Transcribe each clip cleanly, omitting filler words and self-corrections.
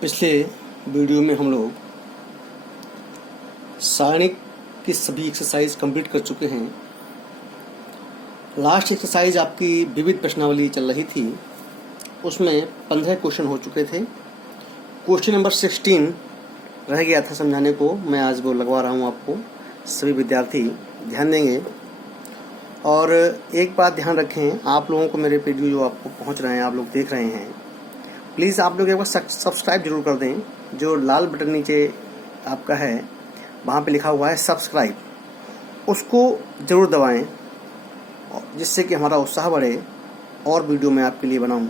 पिछले वीडियो में हम लोग सारणिक की सभी एक्सरसाइज कंप्लीट कर चुके हैं। लास्ट एक्सरसाइज आपकी विविध प्रश्नावली चल रही थी, उसमें 15 क्वेश्चन हो चुके थे। क्वेश्चन नंबर 16 रह गया था समझाने को, मैं आज वो लगवा रहा हूँ आपको। सभी विद्यार्थी ध्यान देंगे और एक बात ध्यान रखें, आप लोगों को मेरे वीडियो जो आपको पहुँच रहे हैं, आप लोग देख रहे हैं, प्लीज़ आप लोग एक बार सब्सक्राइब जरूर कर दें। जो लाल बटन नीचे आपका है वहाँ पे लिखा हुआ है सब्सक्राइब, उसको ज़रूर दबाएं जिससे कि हमारा उत्साह बढ़े और वीडियो मैं आपके लिए बनाऊं।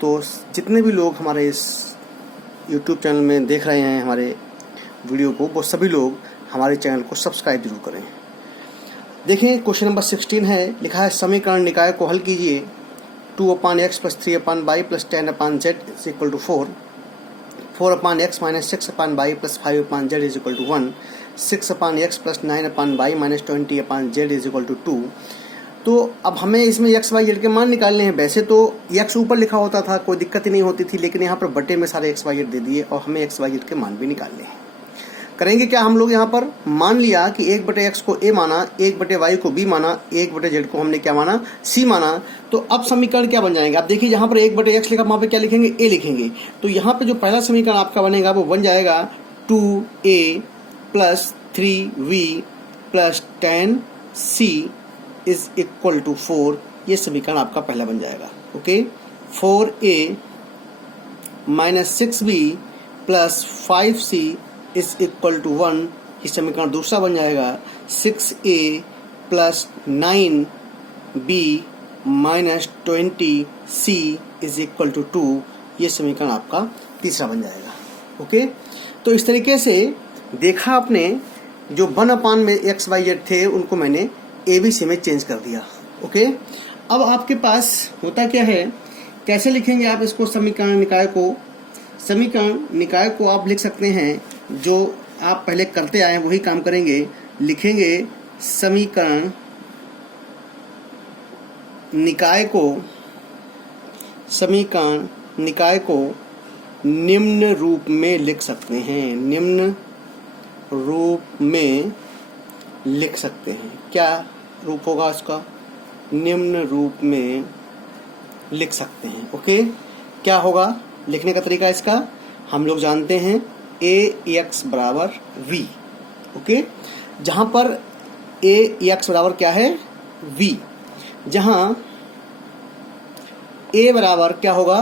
तो जितने भी लोग हमारे इस YouTube चैनल में देख रहे हैं हमारे वीडियो को, वो सभी लोग हमारे चैनल को सब्सक्राइब जरूर करें। देखें क्वेश्चन नंबर 16 है, लिखा है समीकरण निकाय को हल कीजिए। 2/x + 3/y + 10/z = 4, 4/x - 6/y + 5/z = 1, 6/x + 9/y - 20/z = 2। तो अब हमें इसमें x, y, z के मान निकालने हैं। वैसे तो x ऊपर लिखा होता था, कोई दिक्कत ही नहीं होती थी, लेकिन यहाँ पर बटे में सारे x, y, z दे दिए और हमें x, y, z के मान भी निकालने हैं। करेंगे क्या हम लोग, यहाँ पर मान लिया कि 1/x को a माना, 1/y को b माना, 1/z को हमने क्या माना, c माना। तो अब समीकरण क्या बन जाएंगे, आप देखिए जहाँ पर 1/x लिखा वहाँ पे क्या लिखेंगे, a लिखेंगे। तो यहाँ पे जो पहला समीकरण आपका बनेगा वो बन जाएगा 2a + 3v + 10c = 4। ये समीकरण आपका पहला बन जाएगा। Okay, 4a - 6b + 5c = 1। ये समीकरण दूसरा बन जाएगा। 6a + 9b - 20c = 2। ये समीकरण आपका तीसरा बन जाएगा। ओके, तो इस तरीके से देखा आपने, जो 1/, में x, y, z थे उनको मैंने ABC में चेंज कर दिया। ओके, अब आपके पास होता क्या है, कैसे लिखेंगे आप इसको समीकरण निकाय को। समीकरण निकाय को आप लिख सकते हैं, जो आप पहले करते आए हैं वही काम करेंगे। लिखेंगे समीकरण निकाय को निम्न रूप में लिख सकते हैं। निम्न रूप में लिख सकते हैं। क्या रूप होगा उसका, निम्न रूप में लिख सकते हैं। ओके, क्या होगा लिखने का तरीका इसका, हम लोग जानते हैं ax = v। ओके, जहां पर ax बराबर क्या है, v, जहां a बराबर क्या होगा,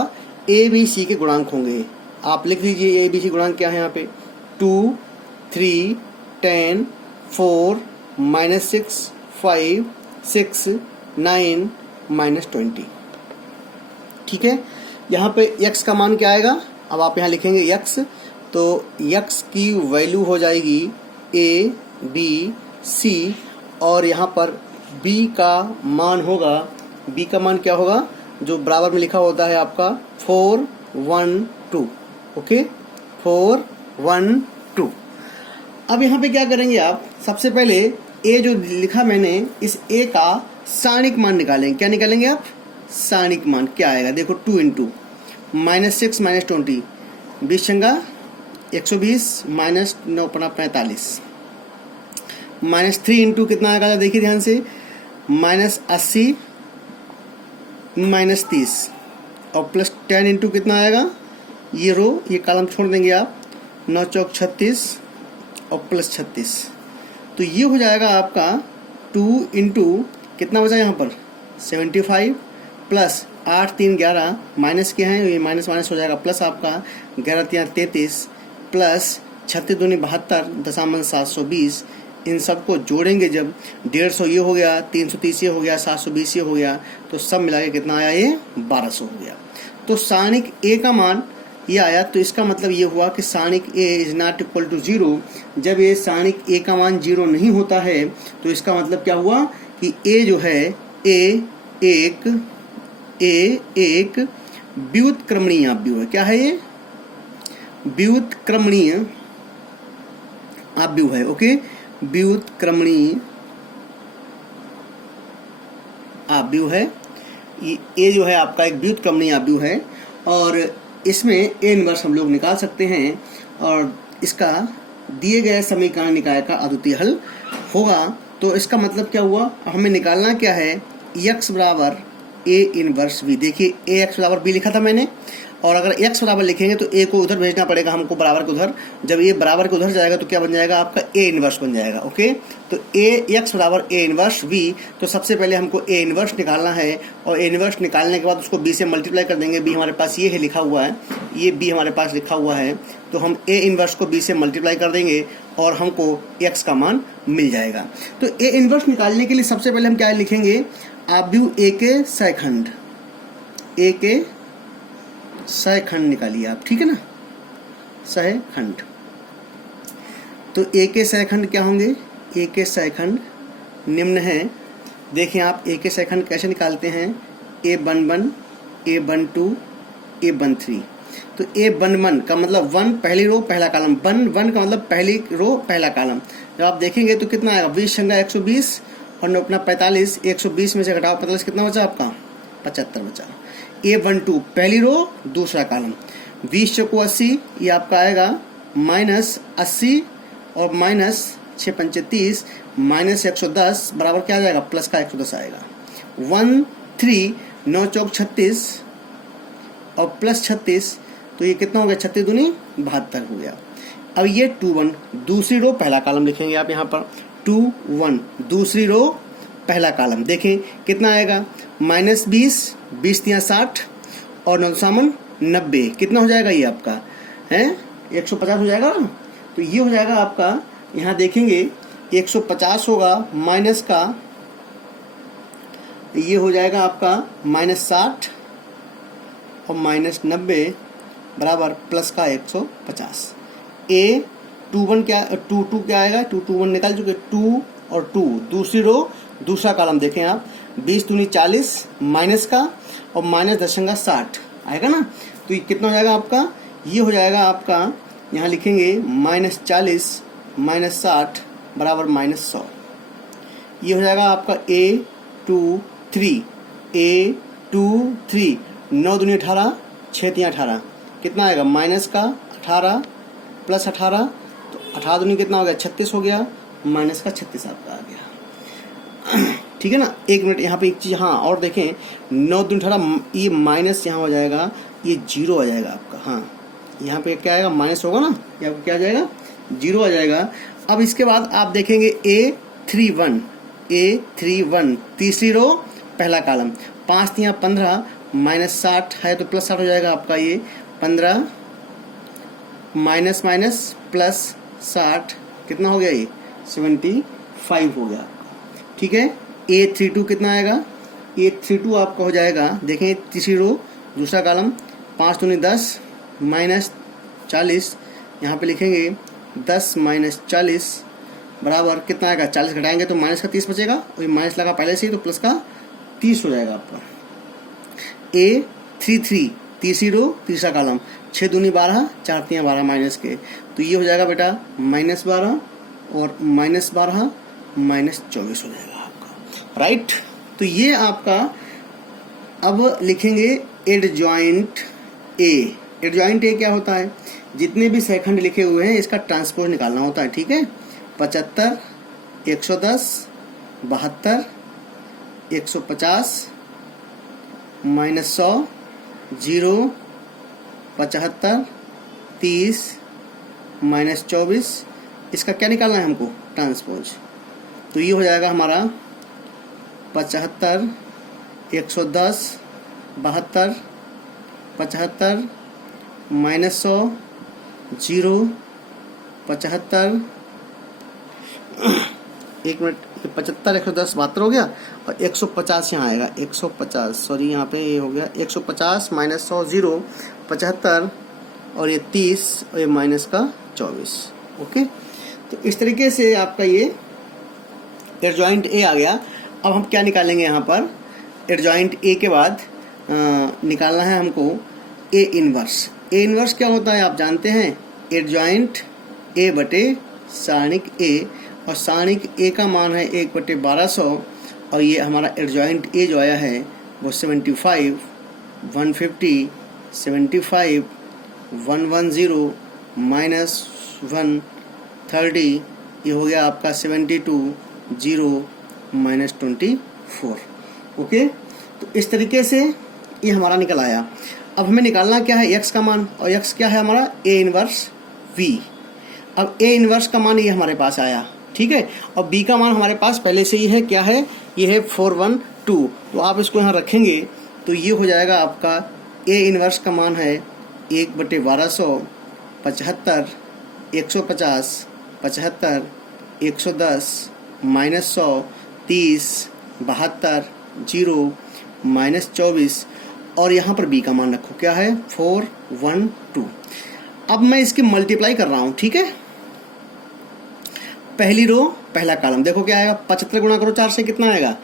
abc के गुणांक होंगे। आप लिख लीजिए abc गुणांक क्या है यहाँ पे, 2, 3, 10, 4, -6, 5, 6, 9, -20। ठीक है, यहाँ पे x का मान क्या आएगा, अब आप यहाँ लिखेंगे x, तो x की वैल्यू हो जाएगी a, b, c, और यहाँ पर b का मान होगा, b का मान क्या होगा, जो बराबर में लिखा होता है आपका 4, 1, 2। ओके, 4, 1, 2। अब यहाँ पे क्या करेंगे आप, सबसे पहले a जो लिखा मैंने, इस a का सारणिक मान निकालेंगे। क्या निकालेंगे आप, सारणिक मान क्या आएगा, देखो 2 × -6 - 20, 20 × 120 -9 × 45, -3 × कितना आएगा, देखिए ध्यान से, -80 -30, और +10 × कितना आएगा, ये रो, ये कॉलम छोड़ देंगे आप, 9 × 36 और +36। तो ये हो जाएगा आपका 2 × कितना बचा यहाँ पर, 75, प्लस 8 3 11, माइनस क्या है, ये माइनस हो जाएगा, प्लस आपका 11 3 33, प्लस 36 दूनी 72, दशमलव 720। इन सबको जोड़ेंगे जब, 150 ये हो गया, 330 ये हो गया, 720 ये हो गया, तो सब मिला के कितना आया, ये 1200 हो गया। तो सारणिक a का मान ये आया। तो इसका मतलब ये हुआ कि सारणिक a ≠ 0। जब ये सारणिक a का मान 0 नहीं होता है, तो इसका मतलब क्या हुआ कि a जो है, a एक व्युत्क्रमणीय आव्यूह है। क्या है ये, व्युत्क्रमणीय आव्यूह है। ओके, व्युत्क्रमणीय आव्यूह है। ये जो है आपका एक व्युत्क्रमणीय आव्यूह है। और इसमें ए इनवर्स हम लोग निकाल सकते हैं और इसका दिए गए समीकरण निकाय का अद्वितीय हल होगा। तो इसका मतलब क्या हुआ, हमें निकालना क्या है, x बराबर ए इनवर्स बी। देखिए ए एक्स बराबर बी लिखा था मैंने, और अगर x बराबर लिखेंगे तो a को उधर भेजना पड़ेगा हमको, बराबर के उधर। जब ये बराबर के उधर जाएगा तो क्या बन जाएगा आपका a इनवर्स बन जाएगा। ओके, तो x बराबर a इनवर्स b। तो सबसे पहले हमको a इनवर्स निकालना है, और a इनवर्स निकालने के बाद उसको b से मल्टीप्लाई कर देंगे। b हमारे पास ये है लिखा हुआ है, ये b हमारे पास लिखा हुआ है, तो हम a इनवर्स को b से मल्टीप्लाई कर देंगे और हमको x का मान मिल जाएगा। तो a इनवर्स निकालने के लिए सबसे पहले हम क्या लिखेंगे, आप भी a के सहखंड, a के सहखंड निकालिए आप, ठीक है ना, सहखंड। तो ए के सहखंड क्या होंगे, ए के सहखंड निम्न है। देखें आप ए के सहखंड कैसे निकालते हैं, A11, A12, A13। तो A11 का मतलब 1 पहली रो पहला कॉलम, 1 का मतलब पहली रो पहला कॉलम। जब आप देखेंगे तो कितना आएगा, 20 संगा 120 और 9 अपना 45, 120 में से घटाओ 45, कितना बचा आपका, 75 बचा। A12 पहली रो दूसरा कॉलम, 20 चौको 80, ये आपका आएगा -80 और -6 पंचे 30 -110 बराबर क्या आ जाएगा, प्लस का 110 आएगा। 13 9 चौक 36 और प्लस 36, तो ये कितना हो गया, 36 दूनी 72 हो गया। अब ये 21 दूसरी रो पहला कॉलम लिखेंगे आप यहाँ पर, 21 दूसरी रो पहला कॉलम। देखें कितना आएगा, -20, 20 तिया 60 और 9 90, कितना हो जाएगा ये आपका है 150 हो जाएगा ना। तो ये हो जाएगा आपका, यहाँ देखेंगे 150 होगा माइनस का, ये हो जाएगा आपका -60 और -90 बराबर प्लस का 150। A21 क्या, 22 क्या आएगा, 221 निकाल चुके, 2 और 2 दूसरी रो दूसरा कॉलम। देखें आप 20 दूनी 40 माइनस का और -10 आएगा ना। तो ये कितना हो जाएगा आपका, ये हो जाएगा आपका, यहाँ लिखेंगे -40 -60 बराबर -100। ये हो जाएगा आपका A23, A23 9 दूनी 18 6 तिया 18, कितना आएगा, माइनस का 18 प्लस 18, तो 18 दूनी कितना हो गया, 36 हो गया, माइनस का 36 आपका आ गया। ठीक है ना। एक मिनट यहाँ पे एक चीज़, हाँ और देखें 9 दूनी 18, ये माइनस यहाँ हो जाएगा, ये 0 आ जाएगा आपका। हाँ यहाँ पे क्या आएगा, माइनस होगा ना, ये आपको क्या आ जाएगा, 0 आ जाएगा। अब इसके बाद आप देखेंगे A31 तीसरी रो पहला कॉलम, 5 तिया 15 -60 है तो प्लस 60 हो जाएगा आपका, ये 15 माइनस प्लस 60 कितना हो गया, ये 75 हो गया। ठीक है। A32 कितना आएगा, A32 आपका हो जाएगा, देखें तीसरी रो दूसरा कॉलम, 5 दूनी 10 -40, यहाँ पे लिखेंगे 10 -40 बराबर कितना आएगा, 40 घटाएंगे तो माइनस का 30 बचेगा, और ये माइनस लगा पहले से ही तो प्लस का 30 हो जाएगा आपका। A33 तीसरी रो तीसरा कॉलम, 6 दूनी 12 4 तिया 12 माइनस के, तो ये हो जाएगा बेटा -12 और -12 -24 हो जाएगा आपका, राइट। तो ये आपका, अब लिखेंगे एडजॉइंट ए। एडजॉइंट ए क्या होता है, जितने भी सहखंड लिखे हुए हैं इसका ट्रांसपोज निकालना होता है। ठीक है। 75 110 72 150 -100 0 75 30 -24, इसका क्या निकालना है हमको, ट्रांसपोज। तो ये हो जाएगा हमारा 75 110 72 75 -100 0 75, एक मिनट, 75 110 72 हो गया, और 150 यहाँ आएगा, 150 सॉरी यहाँ पे ये हो गया 150 -100 0 75 और ये 30 और ये माइनस का 24। ओके। तो इस तरीके से आपका ये एडजॉइंट ए आ गया। अब हम क्या निकालेंगे यहाँ पर, एडजॉइंट ए के बाद निकालना है हमको ए इनवर्स। ए इनवर्स क्या होता है आप जानते हैं, एडजॉइंट ए बटे सारणिक ए, और सारणिक ए का मान है 1/1200, और ये हमारा एडजॉइंट ए जो आया है वो 75 150 75 110 माइनस 130, ये हो गया आपका 72 0 माइनस 24। ओके, तो इस तरीके से ये हमारा निकल आया। अब हमें निकालना क्या है, x का मान, और x क्या है हमारा a इनवर्स v। अब a इनवर्स का मान ये हमारे पास आया, ठीक है, और b का मान हमारे पास पहले से ही है, क्या है, ये है 412। तो आप इसको यहाँ रखेंगे तो ये हो जाएगा आपका a इनवर्स का मान है 1/1200, 75, 150, 75, 110, माइनस 100, 30, 72, 0, माइनस 24, और यहाँ पर b का मान रखो, क्या है 412। अब मैं इसकी मल्टीप्लाई कर रहा हूँ, ठीक है। पहली रो पहला कॉलम देखो क्या आएगा, 75 गुणा करो 4 से कितना आएगा,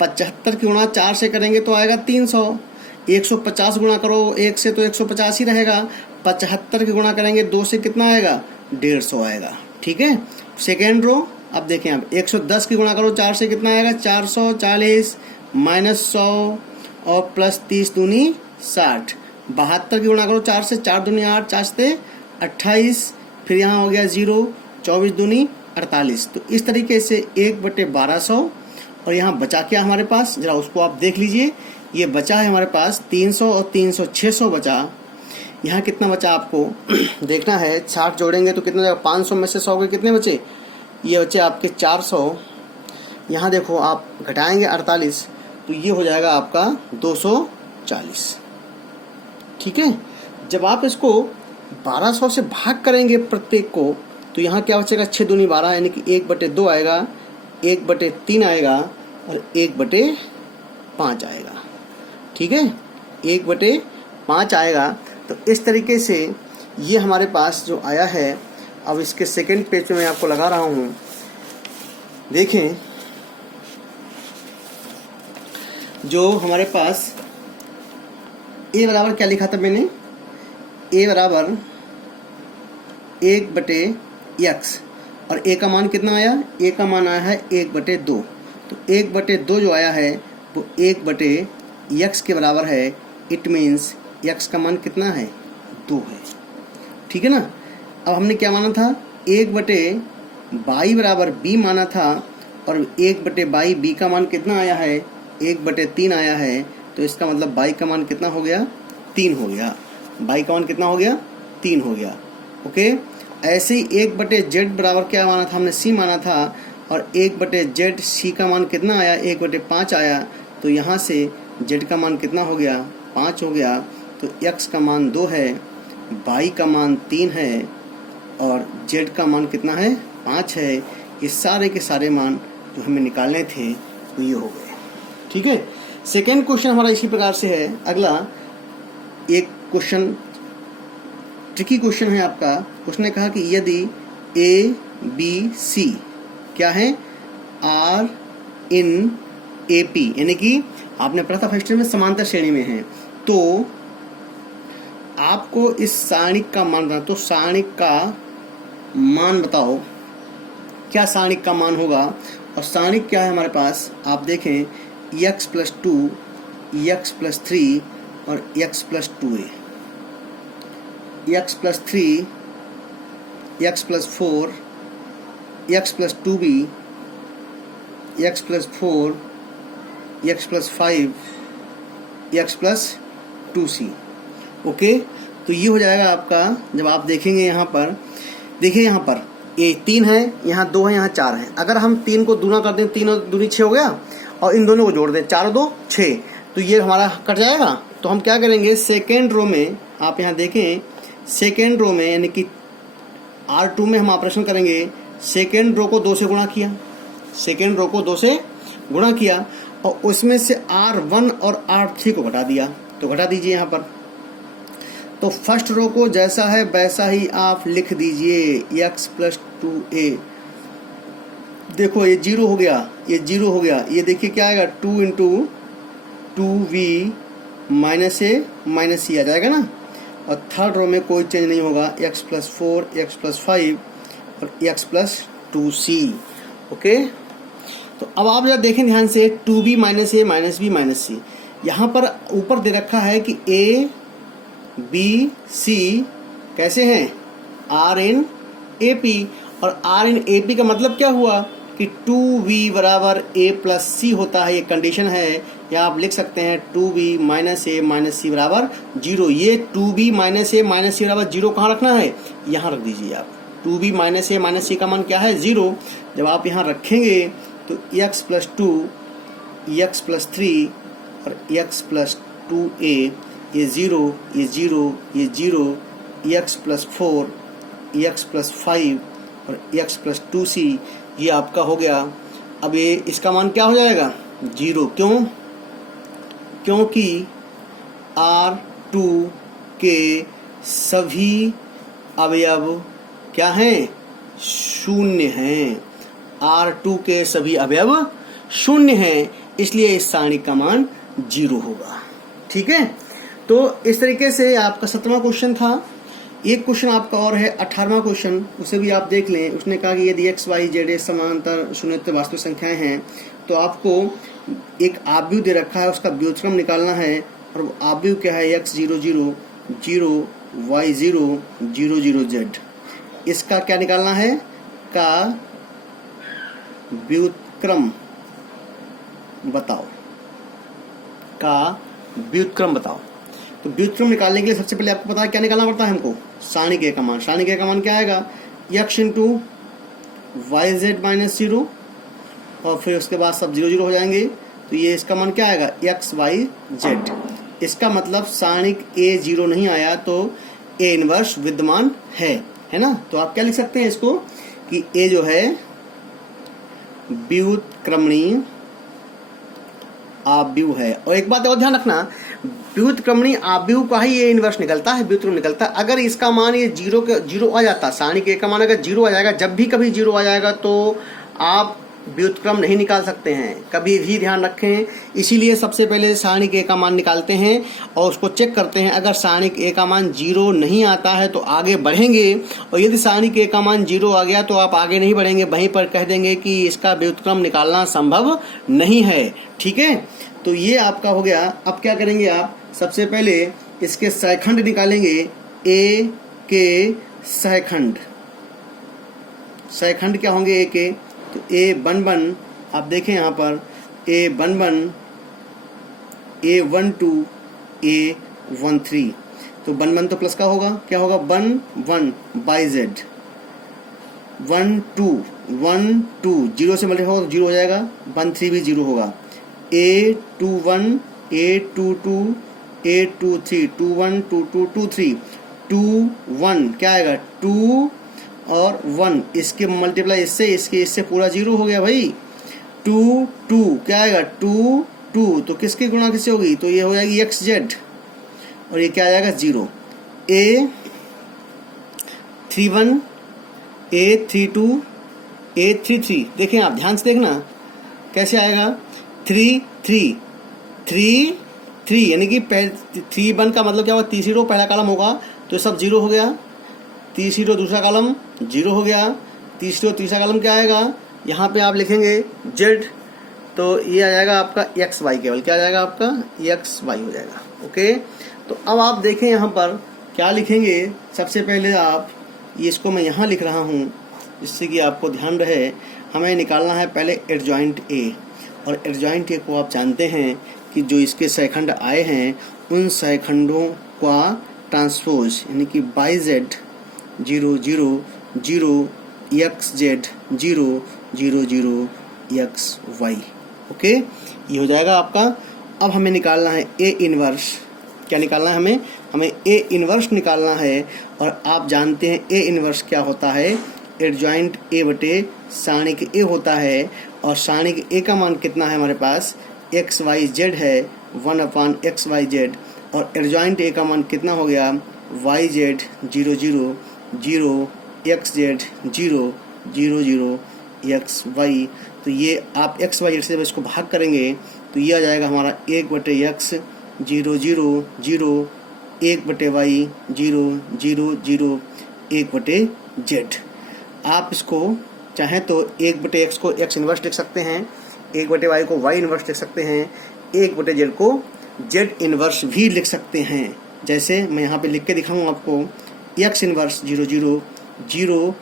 75 की गुणा 4 से करेंगे तो आएगा 300। 150 गुणा करो 1 से तो 150 ही रहेगा। 75 की गुणा करेंगे 2 से कितना आएगा, 150 आएगा, ठीक है। सेकेंड रो अब देखें, अब 110 की गुणा करो 4 से कितना आएगा, 440, माइनस 100 और प्लस 30 दूनी 60। 72 की गुणा करो 4 से, 4 दूनी 8, 4 से 28, फिर यहाँ हो गया 0, 24 दूनी 48। तो इस तरीके से 1/1200, और यहाँ बचा क्या हमारे पास, जरा उसको आप देख लीजिए। ये बचा है हमारे पास 300 और 300 600 बचा। यहाँ कितना बचा आपको देखना है, 60 जोड़ेंगे तो कितना जाएगा, 500 में से 100 के कितने बचे, ये बचे आपके 400। यहाँ देखो आप घटाएंगे 48 तो ये हो जाएगा आपका 240, ठीक है। जब आप इसको 1200 से भाग करेंगे प्रत्येक को तो यहाँ क्या बचेगा, 6 दूनी 12, यानी कि 1/2 आएगा, 1/3 आएगा और 1/5 आएगा, ठीक है, 1/5 आएगा। तो इस तरीके से ये हमारे पास जो आया है। अब इसके सेकंड पेज पे मैं आपको लगा रहा हूँ, देखें जो हमारे पास a बराबर क्या लिखा था मैंने, a बराबर 1/x, और a का मान कितना आया, a का मान आया है 1/2। तो 1/2 जो आया है वो 1/x के बराबर है। इट मीन्स x का मान कितना है, 2 है, ठीक है ना। अब हमने क्या माना था, 1/22 बराबर b माना था, और 1/22 b का मान कितना आया है, 1/3 आया है। तो इसका मतलब बाई का मान कितना हो गया, 3 हो गया। बाई का मान कितना हो गया, 3 हो गया। ओके, ऐसे ही 1/z बराबर क्या माना था हमने, c माना था, और 1/z c का मान कितना आया, 1/5 आया। तो यहाँ से z का मान कितना हो गया, 5 हो गया। तो x का मान 2 है, y का मान 3 है, और z का मान कितना है, 5 है। ये सारे के सारे मान जो हमें निकालने थे वो ये हो गए, ठीक है। सेकेंड क्वेश्चन हमारा इसी प्रकार से है। अगला एक क्वेश्चन ट्रिकी क्वेश्चन है आपका। उसने कहा कि यदि ए बी सी क्या है, आर इन ए पी, यानी कि आपने पढ़ा था फर्स्ट ईयर में समांतर श्रेणी में है, तो आपको इस सारणिक का मान बताना। तो सारणिक का मान बताओ, क्या सारणिक का मान होगा। और सारणिक क्या है हमारे पास, आप देखें x+2, x+3 और x+2a, x+3, x+4, x+2b, x+4, x+5, x+2c। Okay, तो ये हो जाएगा आपका। जब आप देखेंगे यहाँ पर, देखिए यहाँ पर ये 3 है, यहाँ 2 है, यहाँ 4 है। अगर हम 3 को दूना कर दें, 3 और दूनी 6 हो गया, और इन दोनों को जोड़ दें, 4 और 2 6, तो ये हमारा कट जाएगा। तो हम क्या करेंगे, सेकेंड रो में आप यहाँ देखें, सेकेंड रो में यानी कि R2 में हम ऑपरेशन करेंगे। सेकेंड रो को 2 से गुणा किया, सेकेंड रो को 2 से गुणा किया, और उसमें से R1 और R3 को घटा दिया। तो घटा दीजिए यहाँ पर। तो फर्स्ट रो को जैसा है वैसा ही आप लिख दीजिए, x+2a। देखो ये 0 हो गया, ये 0 हो गया। ये देखिए क्या आएगा, 2 × 2v - a - c आ जाएगा ना। और थर्ड रो में कोई चेंज नहीं होगा, x+4, x+5 और x+2c। ओके, तो अब आप जरा देखें ध्यान से, 2b - a - b - c। यहाँ पर ऊपर दे रखा है कि a बी सी कैसे हैं, आर इन ए पी। और आर इन ए पी का मतलब क्या हुआ कि 2v बराबर a प्लस सी होता है, ये कंडीशन है। या आप लिख सकते हैं 2b माइनस ए माइनस सी बराबर 0। ये 2b माइनस ए माइनस सी बराबर 0 कहाँ रखना है, यहाँ रख दीजिए आप। 2b माइनस ए माइनस सी का मान क्या है, 0। जब आप यहाँ रखेंगे तो x प्लस 2, x प्लस 3 और x प्लस 2a, ये 0, ये 0, ये 0, x प्लस 4, x प्लस 5 और x प्लस 2c, ये आपका हो गया। अब ये इसका मान क्या हो जाएगा, 0। क्यों, क्योंकि R2 के सभी अवयव क्या हैं, शून्य हैं। R2 के सभी अवयव शून्य हैं, इसलिए इस सारणी का मान 0 होगा। ठीक है, तो इस तरीके से आपका 7वां क्वेश्चन था। एक क्वेश्चन आपका और है 18वां क्वेश्चन, उसे भी आप देख लें। उसने कहा कि यदि एक्स वाई जेड समानांतर शून्यतः वास्तविक संख्याएं हैं तो आपको एक आव्यूह दे रखा है, उसका व्युत्क्रम निकालना है। और वो आव्यूह क्या है, x 0 0 0 y 0 0 0 z। इसका क्या निकालना है, का व्युत्क्रम बताओ, का व्युत्क्रम बताओ। तो व्युत्क्रम निकालने के लिए सबसे पहले आपको पता है क्या निकालना पड़ता है हमको, सारणी के का मान। सारणी के का मान क्या आएगा, x into Y Z minus 0 और फिर उसके बाद सब 0 0 हो जाएंगे। तो ये इसका मान क्या आएगा, x y z। इसका मतलब सारणिक a 0 नहीं आया तो a इनवर्स विद्यमान है ना। तो आप क्या लिख सकते हैं इसको कि a जो है व्युत्क्रमणीय आव्यूह है। और एक बात और ध्यान रखना, व्युत्क्रमणीय आव्यूह का ही ये इनवर्स निकलता है, व्युत्क्रम निकलता है। अगर इसका मान ये 0 आ जाता, सारणी के का मान अगर 0 आ जाएगा, जब भी कभी 0 आ जाएगा तो आप व्युत्क्रम नहीं निकाल सकते हैं, कभी भी ध्यान रखें। इसीलिए सबसे पहले सारणी के का मान निकालते हैं और उसको चेक करते हैं। अगर सारणी के का मान 0 नहीं आता है तो आगे बढ़ेंगे, और यदि सारणी के का मान 0 आ गया तो आप आगे नहीं बढ़ेंगे, वहीं पर कह देंगे कि इसका व्युत्क्रम निकालना संभव नहीं है। ठीक है, तो ये आपका हो गया। अब क्या करेंगे आप, सबसे पहले इसके सहखंड निकालेंगे। ए के सहखंड, सहखंड क्या होंगे ए के, तो ए बन बन, आप देखें यहाँ पर ए बन बन, ए 1 2, ए 1 3। तो बन बन तो प्लस का होगा, क्या होगा, 1 1 बाई जेड, 1 2 1 2 0 से मल्टीप्लाई होगा तो 0 हो जाएगा, 1 3 भी 0 होगा। ए 2 1, ए 2 2, ए 2 3, 2 1 2 2 2 3, 2 1 क्या आएगा, 2 और 1, इसके मल्टीप्लाई इससे पूरा 0 हो गया भाई। 2 2 क्या आएगा, 2 2, तो किसकी गुणा किससे होगी, तो ये हो जाएगी एक्स जेड, और ये क्या आ जाएगा 0। ए 3 1, ए 3 2, ए 3 3। देखें आप ध्यान से देखना कैसे आएगा, 3 3 3 3, यानी कि 3 1 का मतलब क्या होगा, तीसरी रो पहला कॉलम होगा तो सब 0 हो गया, तीसरी रो दूसरा कॉलम 0 हो गया, तीसरी रो तीसरा कॉलम क्या आएगा, यहाँ पे आप लिखेंगे z, तो ये आ जाएगा आपका एक्स वाई, केवल क्या आ जाएगा आपका एक्स वाई हो जाएगा। ओके, तो अब आप देखें यहाँ पर क्या लिखेंगे। सबसे पहले आप ये, इसको मैं यहाँ लिख रहा हूँ जिससे कि आपको ध्यान रहे। हमें निकालना है पहले एडजॉइंट ए, और एडजॉइंट ए को आप जानते हैं कि जो इसके सहखंड आए हैं उन सहखंडों का ट्रांसपोज, यानी कि Y Z 0 0 0 X Z 0 0 0 X Y. Okay, ये हो जाएगा आपका। अब हमें निकालना है ए इनवर्स। क्या निकालना है हमें ए इनवर्स निकालना है। और आप जानते हैं ए इनवर्स क्या होता है, एडजॉइंट ए बटे सारणिक ए होता है। और सारणिक ए का मान कितना है हमारे पास, एक्स वाई जेड है, 1/xyz। और एडजॉइंट ए का मान कितना हो गया, Y Z 0 0 0 X Z 0 0 0 X Y. तो ये आप एक्स वाई जेड से जब इसको भाग करेंगे तो ये आ जाएगा हमारा 1/x 0 0 0 1/y 0 0 0 1/z। आप इसको चाहें तो 1/x को x इनवर्स लिख सकते हैं, 1/y को y इनवर्स लिख सकते हैं, 1/z को z इनवर्स भी लिख सकते हैं। जैसे मैं यहाँ पे लिख के दिखाऊँ आपको, x inverse 0 0 0,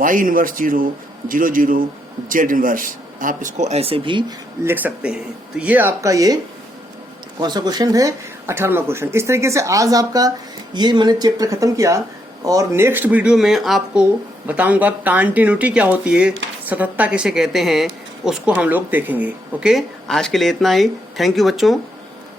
y inverse 0 0 0, z inverse. आप इसको ऐसे भी लिख सकते हैं। तो ये आपका ये कौन सा क्वेश्चन है, 18वां क्वेश्चन। इस तरीके से आज आपका ये मैंने चैप्टर खत्म किया, और नेक्स्ट वीडियो में आपको बताऊंगा कंटिन्यूटी क्या होती है, सततता किसे कहते हैं, उसको हम लोग देखेंगे। ओके, आज के लिए इतना ही। थैंक यू बच्चों।